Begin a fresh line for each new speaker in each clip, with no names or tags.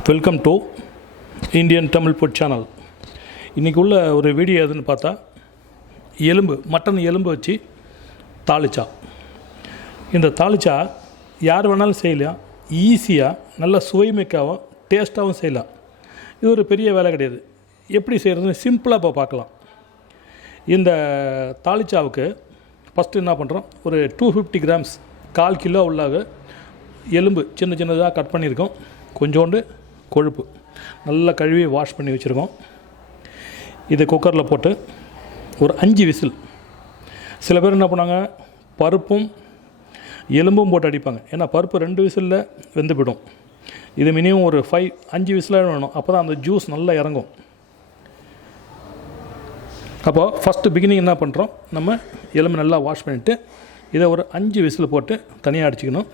Welcome to Indian Tamil food channel இன்றைக்கி உள்ள ஒரு வீடியோ எதுன்னு பார்த்தா எலும்பு மட்டன் எலும்பு வச்சு தாளிச்சா. இந்த தாளிச்சா யார் வேணாலும் செய்யலாம். ஈஸியாக நல்ல சுவைமிக்காகவும் டேஸ்ட்டாகவும் செய்யலாம். இது ஒரு பெரிய வேலை கிடையாது. எப்படி செய்கிறதுன்னு சிம்பிளாக இப்போ பார்க்கலாம். இந்த தாளிச்சாவுக்கு ஃபஸ்ட்டு என்ன பண்ணுறோம் ஒரு டூ ஃபிஃப்டி கிராம்ஸ் கால் கிலோ உள்ளாக எலும்பு சின்ன சின்னதாக கட் பண்ணியிருக்கோம். கொஞ்சோண்டு கொழுப்பு. நல்லா கழுவி வாஷ் பண்ணி வச்சுருக்கோம். இதை குக்கரில் போட்டு ஒரு அஞ்சு விசில். சில பேர் என்ன பண்ணாங்க பருப்பும் எலும்பும் போட்டு அடிப்பாங்க. ஏன்னா பருப்பு ரெண்டு விசிலில் வெந்து போயிடும். இது மினிமம் ஒரு ஃபைவ் அஞ்சு விசிலாக வேணும். அப்போ தான் அந்த ஜூஸ் நல்லா இறங்கும். அப்போது ஃபஸ்ட்டு பிகினிங் என்ன பண்ணுறோம் நம்ம எலும்பு நல்லா வாஷ் பண்ணிவிட்டு இதை ஒரு அஞ்சு விசில் போட்டு தனியாக அடிச்சுக்கணும்.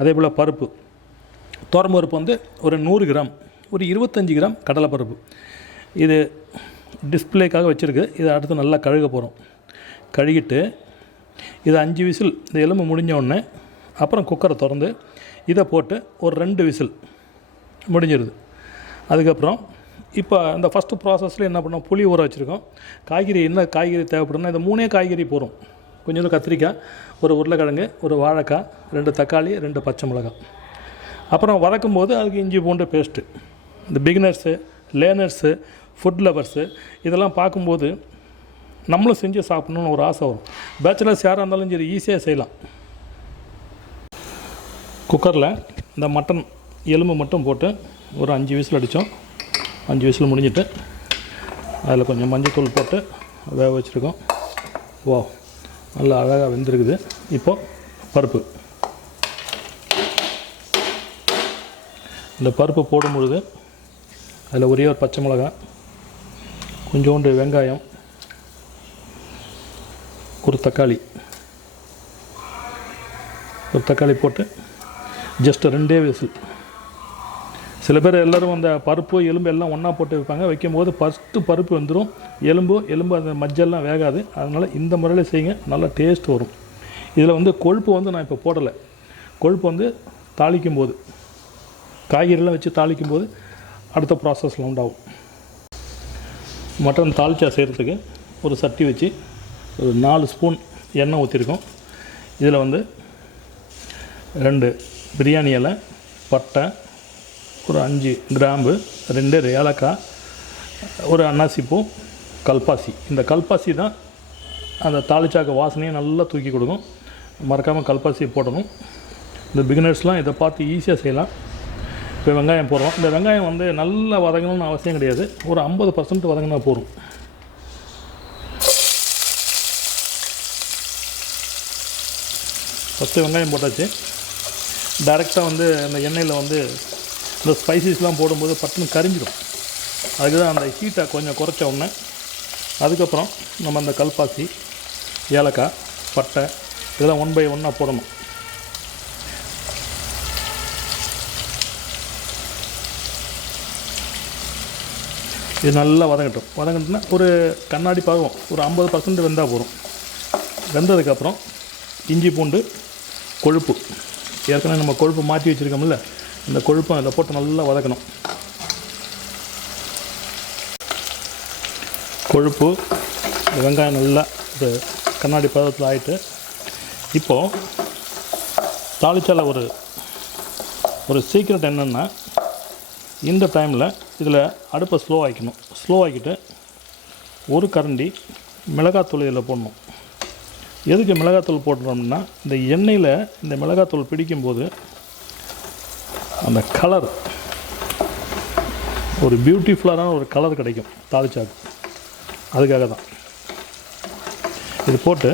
அதே போல் பருப்பு. பருப்பு வந்து ஒரு நூறு கிராம் ஒரு இருபத்தஞ்சி கிராம் கடலைப்பருப்பு. இது டிஸ்ப்ளேக்காக வச்சுருக்கு. இதை அடுத்து நல்லா கழுக போகிறோம் கழுகிட்டு இதை அஞ்சு விசில் இந்த எலும்பு முடிஞ்ச உடனே அப்புறம் குக்கரை திறந்து இதை போட்டு ஒரு ரெண்டு விசில் முடிஞ்சிருது. அதுக்கப்புறம் இப்போ இந்த ஃபஸ்ட்டு ப்ராசஸில் என்ன பண்ணோம்? புளி ஊற வச்சுருக்கோம். காய்கறி என்ன காய்கறி தேவைப்படும்னா இந்த மூணே காய்கறி போகிறோம் கொஞ்சோண்டு கத்திரிக்காய் ஒரு உருளைக்கிழங்கு ஒரு வாழைக்காய் ரெண்டு தக்காளி ரெண்டு பச்சை மிளகாய். அப்புறம் வதக்கும் போது அதுக்கு இஞ்சி பூண்டு பேஸ்ட்டு இந்த பிகினர்ஸு லேனர்ஸு ஃபுட் லவர்ஸு இதெல்லாம் பார்க்கும்போது நம்மளும் செஞ்சு சாப்பிட்ணுன்னு ஒரு ஆசை வரும். பேச்சுலர்ஸ் யாராக இருந்தாலும் சரி ஈஸியாக செய்யலாம். குக்கரில் இந்த மட்டன் எலும்பு மட்டும் போட்டு ஒரு அஞ்சு விசில் அடித்தோம். அஞ்சு விசில் முடிஞ்சிட்டு அதில் கொஞ்சம் மஞ்சத்தூள் போட்டு வேக வச்சுருக்கோம். வா நல்லா அழகாக வெந்திருக்குது. இப்போது பருப்பு. இந்த பருப்பு போடும் பொழுது அதில் ஒரே ஒரு பச்சை மிளகாய் கொஞ்சோண்டு வெங்காயம் ஒரு தக்காளி. ஒரு தக்காளி போட்டு ஜஸ்ட் ரெண்டே விசில். சில பேர் எல்லோரும் அந்த பருப்பு எலும்பு எல்லாம் ஒன்றா போட்டு வைப்பாங்க. வைக்கும்போது ஃபஸ்ட்டு பருப்பு வந்துடும் எலும்பு எலும்பு அந்த மஞ்சள்லாம் வேகாது. அதனால் இந்த முறையில் செய்யுங்க. நல்லா டேஸ்ட் வரும். இதில் வந்து கொழுப்பு வந்து நான் இப்போ போடலை. கொழுப்பு வந்து தாளிக்கும் போது காய்கறிலாம் வச்சு தாளிக்கும் போது அடுத்த ப்ராசஸ்லாம் உண்டாகும். மட்டன் தாளிச்சா செய்கிறதுக்கு ஒரு சட்டி வச்சு ஒரு நாலு ஸ்பூன் எண்ணெய் ஊற்றிருக்கோம் இதில் வந்து ரெண்டு பிரியாணி இலை பட்டை ஒரு அஞ்சு கிராம்பு ரெண்டு ஏலக்காய் ஒரு அன்னாசிப்பூ கல்பாசி. இந்த கல்பாசி தான் அந்த தாளிச்சாக்க வாசனையை நல்லா தூக்கி கொடுக்கும். மறக்காமல் கல்பாசியை போடணும். இந்த பிகினர்ஸ்லாம் இதை பார்த்து ஈஸியாக செய்யலாம். இப்போ வெங்காயம் போடுறோம். இந்த வெங்காயம் வந்து நல்லா வதங்கணும்னு அவசியம் கிடையாது. ஒரு ஐம்பது பர்சன்ட் வதங்கினா போதும். ஃபஸ்ட்டு வெங்காயம் போட்டாச்சு. டைரெக்டாக வந்து அந்த எண்ணெயில் வந்து இந்த ஸ்பைசஸ்லாம் போடும்போது பட்டுன்னு கரிஞ்சிடும் அதுக்கு தான் அந்த ஹீட்டை கொஞ்சம் குறைச்ச உடனே அதுக்கப்புறம் நம்ம அந்த கல்பாசி ஏலக்காய் பட்டை இதெல்லாம் ஒன் பை ஒன்னாக போடணும். இது நல்லா வதங்கட்டும். வதங்கட்டுனா ஒரு கண்ணாடி பருவம் ஒரு ஐம்பது பர்சன்ட் வெந்தால் போகிறோம் வெந்ததுக்கப்புறம் இஞ்சி பூண்டு கொழுப்பு. ஏற்கனவே நம்ம கொழுப்பு மாற்றி வச்சுருக்கோம்ல இந்த கொழுப்பை அதில் போட்டு நல்லா வதக்கணும். கொழுப்பு வெங்காயம் நல்லா இந்த கண்ணாடி பதத்தில் ஆகிட்டு இப்போது தாளிச்சால ஒரு ஒரு சீக்ரெட் என்னென்னா இந்த டைமில் இதில் அடுப்பை ஸ்லோ ஆக்கிக்கணும். ஸ்லோ ஆக்கிட்டு ஒரு கரண்டி மிளகாத்தூள் இதில் போடணும். எதுக்கு மிளகாத்தூள் போடுறோம்னா இந்த எண்ணெயில் இந்த மிளகாத்தூள் பிடிக்கும்போது அந்த கலர் ஒரு பியூட்டிஃபுல்லான ஒரு கலர் கிடைக்கும் தாளிச்சாக்கு. அதுக்காக தான். இது போட்டு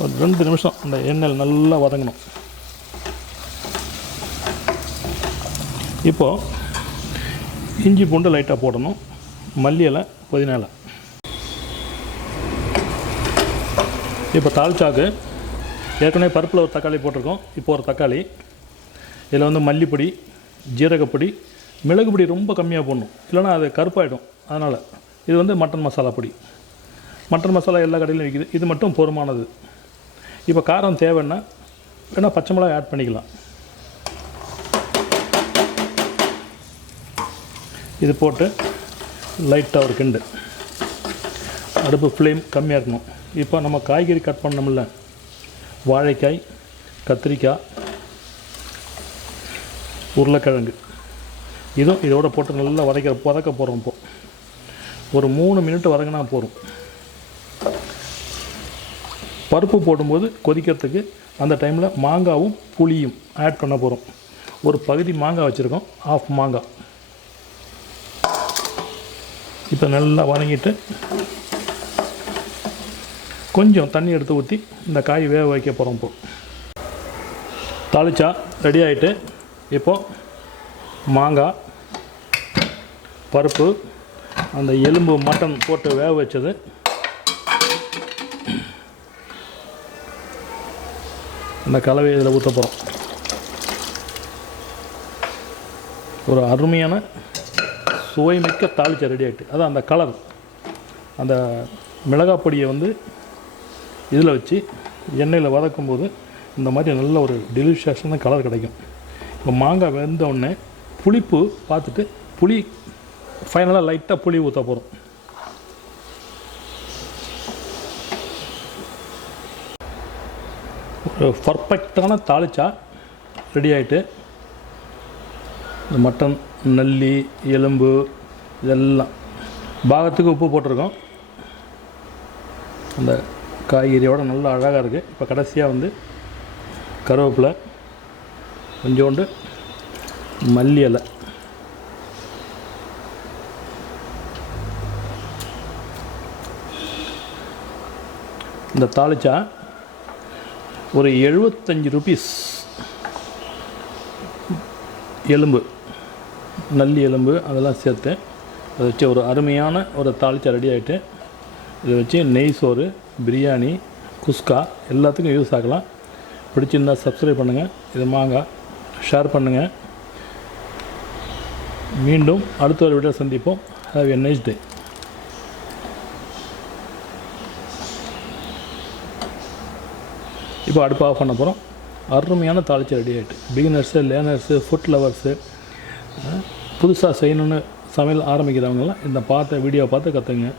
ஒரு ரெண்டு நிமிஷம் அந்த எண்ணெயில் நல்லா வதங்கணும். இப்போது இஞ்சி பூண்டு லைட்டாக போடணும். மல்லி இலை புதினா இலை. இப்போ தாளிச்சாக்கு ஏற்கனவே பருப்பில் ஒரு தக்காளி போட்டிருக்கோம். இப்போ ஒரு தக்காளி. இதில் வந்து மல்லிப்பொடி ஜீரகப்பொடி மிளகு பொடி ரொம்ப கம்மியாக போடணும். இல்லைன்னா அது கருப்பாயிடும். அதனால் இது வந்து மட்டன் மசாலா பொடி. மட்டன் மசாலா எல்லா கடையிலும் விற்கிது இது மட்டும் போதுமானது. இப்போ காரம் தேவைன்னா வேணால் பச்சை மிளகாய் ஆட் பண்ணிக்கலாம். இது போட்டு லைட்டாக ஒரு கிண்டு. அடுப்பு ஃப்ளேம் கம்மியாக இருக்கணும். இப்போ நம்ம காய்கறி கட் பண்ணோம்ல. வாழைக்காய் கத்திரிக்காய் உருளைக்கிழங்கு. இதுவும் இதோட போட்டு நல்லா வதக்க வதக்க போகிறோம் இப்போ. ஒரு மூணு மினிட் வதங்கினா போதும். பருப்பு போடும்போது கொதிக்கிறதுக்கு அந்த டைமில் மாங்காவும் புளியும் ஆட் பண்ண போகிறோம் ஒரு பகுதி மாங்காய் வச்சுருக்கோம். ஆஃப் மாங்காய். இப்போ நல்லா வதங்கிட்டு கொஞ்சம் தண்ணி எடுத்து ஊற்றி இந்த காய் வேக வைக்க போகிறோம் இப்போ. தாளிச்சா ரெடி ஆகிட்டு இப்போது மாங்காய் பருப்பு அந்த எலும்பு மட்டன் போட்டு வேக வச்சது. அந்த கலவையை இதில் ஊற்ற போகிறோம். ஒரு அருமையான சுவைமிக்க தாளிச்சா ரெடி ஆகிட்டு அதான் அந்த கலர் அந்த மிளகாய் பொடியை வந்து இதில் வச்சு எண்ணெயில் வதக்கும்போது இந்த மாதிரி நல்ல ஒரு டெலிஷியஸான கலர் கிடைக்கும். இப்போ மாங்காய் வெந்த உடனே புளிப்பு பார்த்துட்டு புளி ஃபைனலாக லைட்டாக புளி ஊற்ற போகிறோம் ஒரு பர்ஃபெக்டான தாளிச்சா ரெடி ஆகிட்டு இந்த மட்டன் நல்லி எலும்பு இதெல்லாம். பாகத்துக்கு உப்பு போட்டிருக்கோம். அந்த காய்கறியோட நல்லா அழகாக இருக்குது இப்போ கடைசியாக வந்து கருவேப்பிலை கொஞ்சோண்டு மல்லி இலை. இந்த தாளிச்சா ஒரு எழுபத்தஞ்சி ருபீஸ் எலும்பு. நல்லி எலும்பு அதெல்லாம் சேர்த்து அதை வச்சு ஒரு அருமையான ஒரு தாளிச்சா ரெடி ஆகிட்டு இதை வச்சு நெய் சோறு பிரியாணி குஸ்கா எல்லாத்துக்கும் யூஸ் ஆகலாம் பிடிச்சிருந்தா சப்ஸ்கிரைப் பண்ணுங்கள் இது மாங்காய் ஷேர் பண்ணுங்கள் மீண்டும் அடுத்த ஒரு வீடியோ சந்திப்போம். ஹாவ் எ நைஸ் டே இப்போ அடுப்பு ஆஃப் பண்ண போகிறோம் அருமையான தாளிச்சு ரெடி ஆகிட்டு பிகினர்ஸு லேனர்ஸு ஃபுட் லவர்ஸு புதுசாக செய்யணுன்னு சமையல் ஆரம்பிக்கிறவங்கலாம் இந்த பார்த்த வீடியோ பார்த்து கற்றுங்க